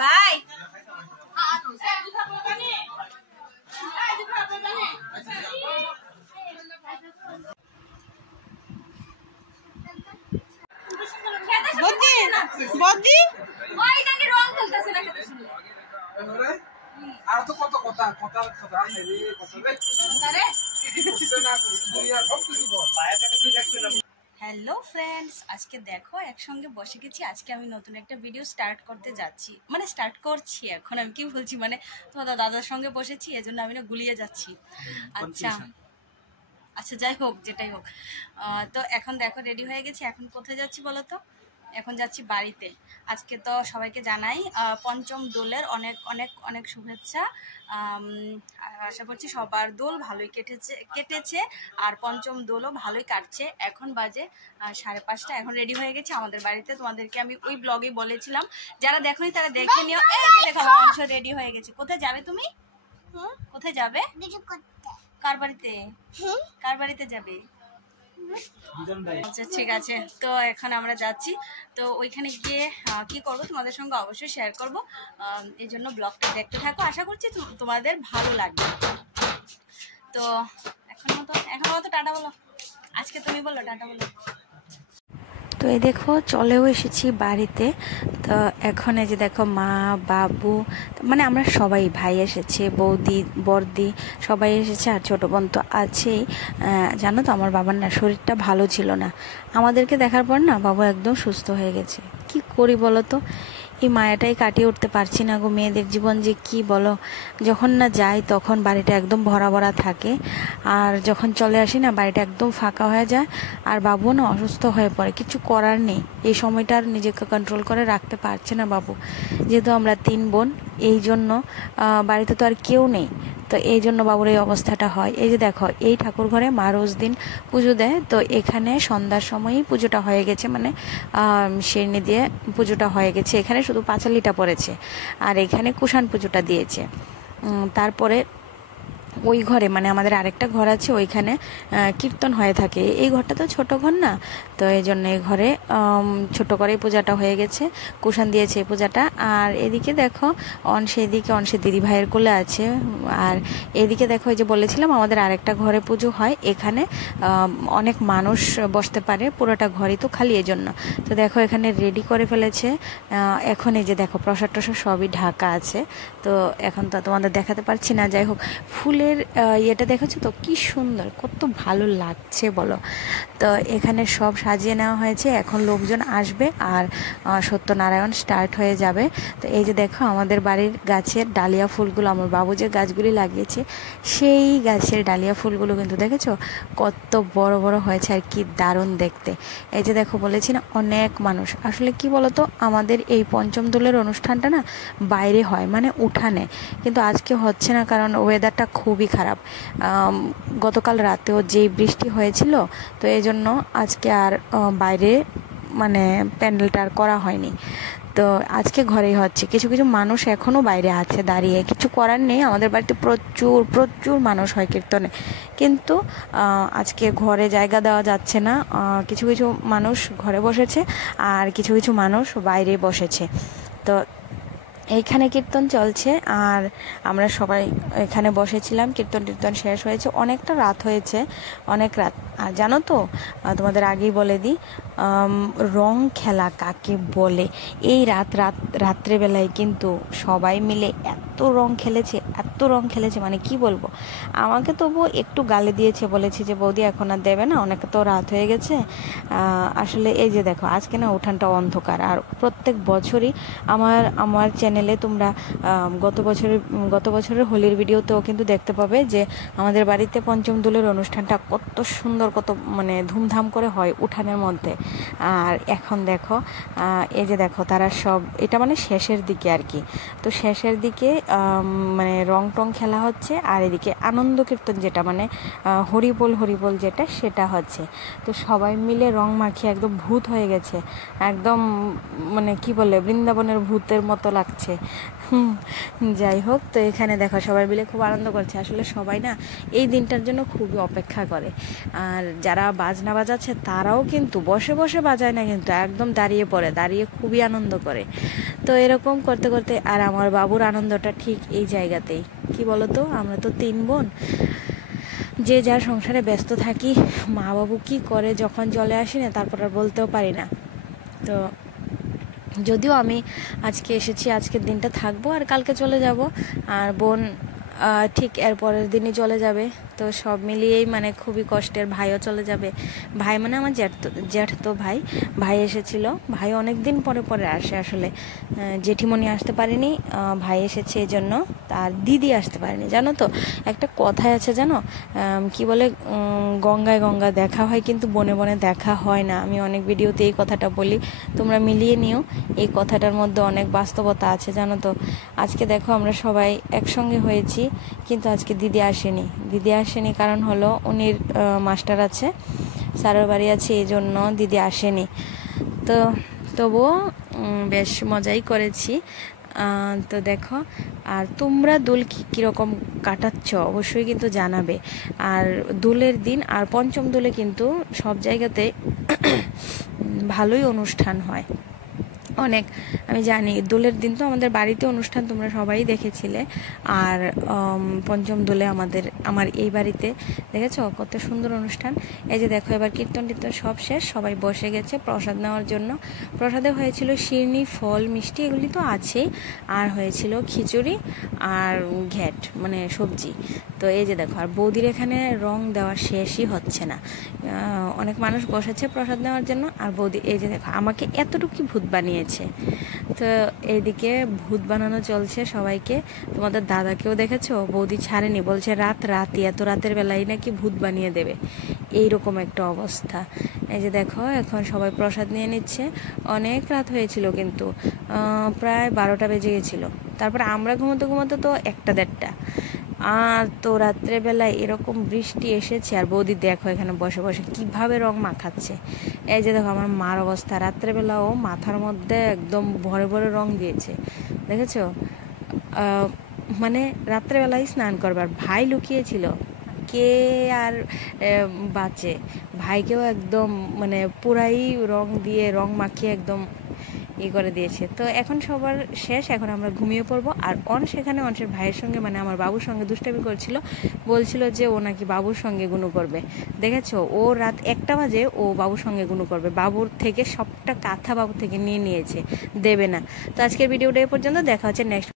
ভাই বদি ওই জানি রং খেলতেছে না কত সুন্দর আর তো কত কথা নেই কত রে হ্যালো ফ্রেন্ডস, আজকে দেখো একসঙ্গে বসে গেছি। আজকে আমি নতুন একটা ভিডিও স্টার্ট করতে যাচ্ছি, মানে স্টার্ট করছি। এখন আমি কি বলছি, মানে তোমাদের দাদার সঙ্গে বসেছি, এজন্য আমি না গুলিয়ে যাচ্ছি। আচ্ছা আচ্ছা, যাই হোক, যেটাই হোক। তো এখন দেখো রেডি হয়ে গেছি। এখন কোথায় যাচ্ছি বলো তো? এখন যাচ্ছি বাড়িতে। আজকে তো সবাইকে জানাই পঞ্চম দোলের অনেক অনেক অনেক শুভেচ্ছা। আশা করছি সবার দোল ভালোই কেটেছে আর পঞ্চম দোলও ভালোই কাটছে। এখন বাজে 5:30। এখন রেডি হয়ে গেছি আমাদের বাড়িতে। তোমাদেরকে আমি ওই ব্লগেই বলেছিলাম, যারা দেখোনি তারা দেখে নিও। দেখো অংশ রেডি হয়ে গেছে। কোথায় যাবে তুমি? কোথায় যাবে? কার বাড়িতে? কার বাড়িতে যাবে? আচ্ছা ঠিক আছে, তো এখন আমরা যাচ্ছি। তো ওইখানে গিয়ে কি করব তোমাদের সঙ্গে অবশ্যই শেয়ার করব। এই জন্য ব্লগটা দেখতে থাকো, আশা করছি তোমাদের ভালো লাগবে। তো এখন মতো টাটা বলো। আজকে তুমি বলো, টাটা বলো। তো এই দেখো চলেও এসেছি বাড়িতে। তো এখন এই যে দেখো মা বাবু, মানে আমরা সবাই, ভাই এসেছে, বৌদি বর্দি সবাই এসেছে, আর ছোটো বোন তো আছেই। জানো তো আমার বাবার না শরীরটা ভালো ছিল না। আমাদেরকে দেখার পর না বাবু একদম সুস্থ হয়ে গেছে। কি করি বলো তো, এই মায়াটাই কাটিয়ে উঠতে পারছি না গো। মেয়েদের জীবন যে কি বলো, যখন না যাই তখন বাড়িটা একদম ভরা ভরা থাকে, আর যখন চলে আসি না বাড়িটা একদম ফাঁকা হয়ে যায়। আর বাবু না অসুস্থ হয়ে পড়ে, কিছু করার নেই। এই সময়টা আর নিজেকে কন্ট্রোল করে রাখতে পারছে না বাবু। যেহেতু আমরা 3 বোন, এই জন্য বাড়িতে তো আর কেউ নেই, তো এই জন্য বাবুর এই অবস্থাটা হয়। এই যে দেখো, এই ঠাকুর ঘরে মা রোজ দিন পুজো দেয়। তো এখানে সন্ধ্যার সময়ই পুজোটা হয়ে গেছে, মানে শিরনি দিয়ে পুজোটা হয়ে গেছে। এখানে শুধু পাঁচালিটা পড়েছে, আর এখানে কুষাণ পুজোটা দিয়েছে। তারপরে ওই ঘরে, মানে আমাদের আরেকটা ঘর আছে, ওইখানে কীর্তন হয়ে থাকে। এই ঘরটা তো ছোট ঘর না, তো এই জন্য এই ঘরে ছোট করেই পূজাটা হয়ে গেছে, কুষাণ দিয়েছে এই পূজাটা। আর এদিকে দেখো অংশের দিদি ভাইয়ের কোলে আছে। আর এদিকে দেখো, এই যে বলেছিলাম আমাদের আরেকটা ঘরে পুজো হয়, এখানে অনেক মানুষ বসতে পারে, পুরোটা ঘরই তো খালি, এই জন্য। তো দেখো এখানে রেডি করে ফেলেছে। এখন এই যে দেখো প্রসাদ টসাদ সবই ঢাকা আছে। তো এখন তো তোমাদের দেখাতে পারছি না। যাই হোক, ফুলের ইয়েটা দেখেছো তো কি সুন্দর, কত ভালো লাগছে বলো। তো এখানে সব সাজিয়ে নেওয়া হয়েছে, এখন লোকজন আসবে আর সত্যনারায়ণ স্টার্ট হয়ে যাবে। তো এই যে দেখো আমাদের বাড়ির গাছের ডালিয়া ফুলগুলো, আমার বাবু যে গাছগুলি লাগিয়েছে সেই গাছের ডালিয়া ফুলগুলো কিন্তু দেখেছো কত বড় বড় হয়েছে, আর কি দারুণ দেখতে। এই যে দেখো বলেছি না অনেক মানুষ। আসলে কি বলতো, আমাদের এই পঞ্চম দোলের অনুষ্ঠানটা না বাইরে হয়, মানে উঠানে, কিন্তু আজকে হচ্ছে না, কারণ ওয়েদারটা খুবই খারাপ। গতকাল রাতেও যেই বৃষ্টি হয়েছিল, তো এই জন্য আজকে আর বাইরে মানে প্যান্ডেলটা আর করা হয়নি। তো আজকে ঘরেই হচ্ছে। কিছু কিছু মানুষ এখনও বাইরে আছে দাঁড়িয়ে, কিছু করার নেই। আমাদের বাড়িতে প্রচুর প্রচুর মানুষ হয় কীর্তনে, কিন্তু আজকে ঘরে জায়গা দেওয়া যাচ্ছে না। কিছু কিছু মানুষ ঘরে বসেছে আর কিছু কিছু মানুষ বাইরে বসেছে। তো এইখানে কীর্তন চলছে আর আমরা সবাই এখানে বসেছিলাম। কীর্তন শেষ হয়েছে, অনেকটা রাত হয়েছে, অনেক রাত। আর জানো তো, তোমাদের আগেই বলে দিই, রং খেলা কাকে বলে। এই রাত্রেবেলায় কিন্তু সবাই মিলে এত রং খেলেছে, মানে কি বলবো। আমাকে তবুও একটু গালে দিয়েছে, বলেছি যে বৌদি এখন আর দেবে না, অনেক তো রাত হয়ে গেছে। আসলে এই যে দেখো আজকে না উঠানটা অন্ধকার। আর প্রত্যেক বছরই আমার চ্যানেলে তোমরা গত বছরের হোলির ভিডিওতেও কিন্তু দেখতে পাবে যে আমাদের বাড়িতে পঞ্চম দোলের অনুষ্ঠানটা কত সুন্দর, কত মানে ধুমধাম করে হয় উঠানের মধ্যে। আর এখন দেখো এই যে দেখো তারা সব, এটা মানে শেষের দিকে আর কি। তো শেষের দিকে মানে রং টং খেলা হচ্ছে, আর এদিকে আনন্দ কীর্তন যেটা মানে হরিবোল যেটা, সেটা হচ্ছে। তো সবাই মিলে রং মাখিয়ে একদম ভূত হয়ে গেছে, একদম মানে কি বলে বৃন্দাবনের ভূতের মতো লাগছে। যাই হোক, তো এখানে দেখো সবাই মিলে খুব আনন্দ করছে। আসলে সবাই না এই দিনটার জন্য খুবই অপেক্ষা করে। আর যারা বাজনা বাজাচ্ছে তারাও কিন্তু বসে বসে বাজায় না, কিন্তু একদম দাঁড়িয়ে পড়ে, দাঁড়িয়ে খুবই আনন্দ করে। তো এরকম করতে করতে আর আমার বাবুর আনন্দটা ঠিক এই জায়গাতেই। কি বলতো, আমরা তো 3 বোন, যে যার সংসারে ব্যস্ত থাকি। মা বাবু কি করে যখন চলে আসি না, তারপর আর বলতেও পারি না। তো যদিও আমি আজকে এসেছি, আজকের দিনটা থাকবো আর কালকে চলে যাব। আর বোন ঠিক এর পরের দিনই চলে যাবে। তো সব মিলিয়েই মানে খুবই কষ্টের। ভাইও চলে যাবে। ভাই মানে আমার জ্যাঠতো ভাই এসেছিল। ভাই অনেক দিন পরে পরে আসে আসলে। জেঠিমণি আসতে পারেনি, ভাই এসেছে এই জন্য। তার দিদি আসতে পারেনি। জানো তো, একটা কথাই আছে জানো, কি বলে, গঙ্গায় গঙ্গা দেখা হয় কিন্তু বনে বনে দেখা হয় না। আমি অনেক ভিডিওতে এই কথাটা বলি, তোমরা মিলিয়ে নিও। এই কথাটার মধ্যে অনেক বাস্তবতা আছে জানো তো। আজকে দেখো আমরা সবাই একসঙ্গে হয়েছি, কিন্তু আজকে দিদি আসেনি কারণ হলো উনির মাস্টার আছে, স্যারের বাড়ি আছে, এই জন্য দিদি আসেনি। তো তবুও বেশ মজাই করেছি। তো দেখো, আর তোমরা দোল কীরকম কাটাচ্ছ অবশ্যই কিন্তু জানাবে। আর দোলের দিন আর পঞ্চম দোলে কিন্তু সব জায়গাতে ভালোই অনুষ্ঠান হয় অনেক। আমি জানি দোলের দিন তো আমাদের বাড়িতে অনুষ্ঠান, তোমরা সবাই দেখেছিলে। আর পঞ্চম দোলে আমার এই বাড়িতে দেখেছো কত সুন্দর অনুষ্ঠান। এই যে দেখো, এবার কীর্তন সব শেষ, সবাই বসে গেছে প্রসাদ নেওয়ার জন্য। প্রসাদে হয়েছিল শিরনি, ফল, মিষ্টি, এগুলি তো আছেই। আর হয়েছিল খিচুড়ি আর ঘ্যাট মানে সবজি। তো এই যে দেখো, আর বৌদির এখানে রং দেওয়া শেষই হচ্ছে না। অনেক মানুষ বসেছে প্রসাদ নেওয়ার জন্য। আর বৌদি এই যে দেখো আমাকে এতটুকু ভূত বানিয়েছে। তো এইদিকে ভূত বানানো চলছে সবাইকে। তোমাদের দাদাকেও দেখেছো, বৌদি ছাড়েনি, বলছে রাতই এত রাতের বেলায় নাকি ভূত বানিয়ে দেবে। এইরকম একটা অবস্থা। এই যে দেখো এখন সবাই প্রসাদ নিয়ে নিচ্ছে। অনেক রাত হয়েছিল কিন্তু, প্রায় 12টা বেজে গেছিল। তারপরে আমরা ঘুমোতে তো 1টা-1.5টা। আর তো রাত্রেবেলায় এরকম বৃষ্টি এসেছে। আর বৌদি দেখো এখানে বসে বসে কিভাবে রং মাখাচ্ছে। এই যে দেখো আমার মার অবস্থা, রাত্রেবেলাও মাথার মধ্যে একদম ভরে ভরে রং দিয়েছে, দেখেছো। মানে রাত্রেবেলায় স্নান করবার, ভাই লুকিয়েছিল, কে আর বাঁচে। ভাইকেও একদম মানে পুরাই রং দিয়ে রং মাখিয়ে একদম করে দিয়েছে। তো এখন সবার শেষ, এখন আমরা ঘুমিয়ে পড়বো। আর সেখানে অংশের ভাইয়ের সঙ্গে মানে আমার বাবুর সঙ্গে দুষ্টামি করছিল, বলছিল যে ও নাকি বাবুর সঙ্গে গুনু করবে। দেখেছো, ও রাত 1টা বাজে ও বাবুর সঙ্গে গুনু করবে। বাবুর থেকে সবটা কাঁথা বাবুর থেকে নিয়েছে, দেবে না। তো আজকের ভিডিওটা এ পর্যন্ত, দেখা হচ্ছে নেক্সট।